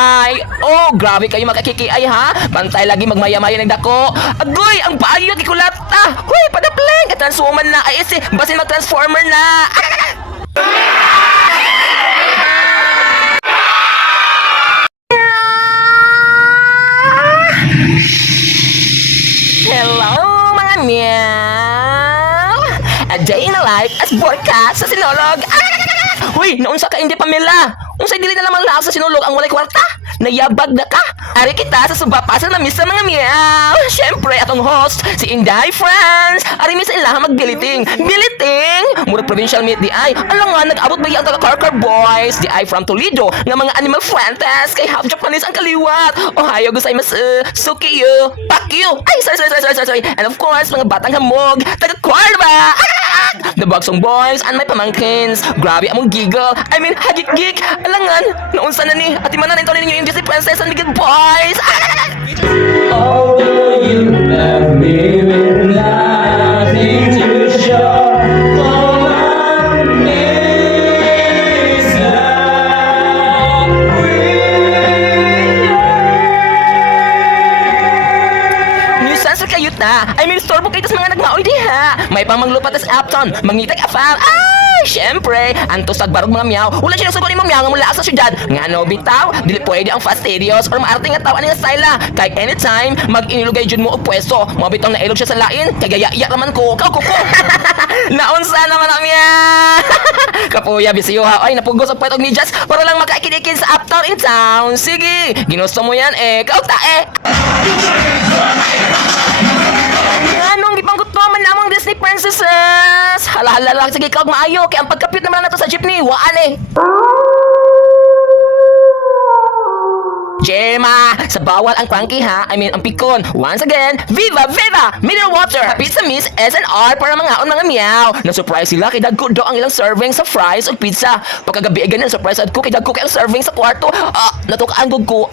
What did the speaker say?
ay. Oh, grabe kayo makakikiay ha. Bantay lagi magmaya-maya ng dako. Agoy, ang paayo kikulata. Huy, padapleng. Transwoman na. Ay, isi, basin mag-transformer na. Hello, mga meow! A day in a life as broadcast sa Sinulog. Uy, naunsa ka hindi pamila? Unsay dili na lamang laak sa Sinulog ang walay kwarta? Nayabag na ka? Ari kita sa subapasan na misa mga meow. Siyempre, atong host, si Inday France. Ari misa ilaha magbiliting. Biliting! Murag provincial meet di ay. Alam nga, nag-abot ba yung taga-Carcar Boys? Di ay from Toledo, nga mga animal fantas. Kay half Japanese ang kaliwat. Ohio gozaimasu. Sukiyo. Pakyo. Ay, sorry. And of course, mga batang hamog. Taga-Cordoba. The Boxong Boys and my pamangkins. Grabe among giggle. I mean, hagik-gik. Alangan, naunsa na ni. At imanan ito ninyo yung Disney Princess and Big Boys. Although you left me with nothing to show for my Nisan sa kayut na. I mean, store po kayo tas mga nagmaoy diha. May pang manglupat tas Upton. Mangitag afam. Ay, syempre. Antos tagbarog mga miyaw. Wala siya nasugon yung miyaw nga mula sa syudad. Nga no, bitaw. Dili pwede ang fastidious or maarte nga tawaan nga styla. Kay anytime, mag-inilugay dyan mo o pwesto. Mga bitong nailog siya sa lain. Kagaya-iya naman ko. Kaukuko. Naunsa naman ang miyaw. Kapuya, bisiyo ha. Ay, napugos ang pwetog ni Jess para lang makaikinikid sa Uptown in town. Sige, ginusto mo yan eh. Kauta eh. Anong gipanggot mo man namang Disney princesses? Hala lang, sige kag maayo kay ang pagkapit naman nato sa jeepney, waan eh. Gemma, sa bawal ang cranky ha, I mean ang pikon. Once again, viva, mineral water, pizza miss, SNR para mga mga meow. Na-surprise sila kay dagko do ang ilang serving sa fries o pizza. Pagkagabi ay ganyan, surprise ad ko kay dagko kay ang serving sa kwarto. Natukaan gug ko.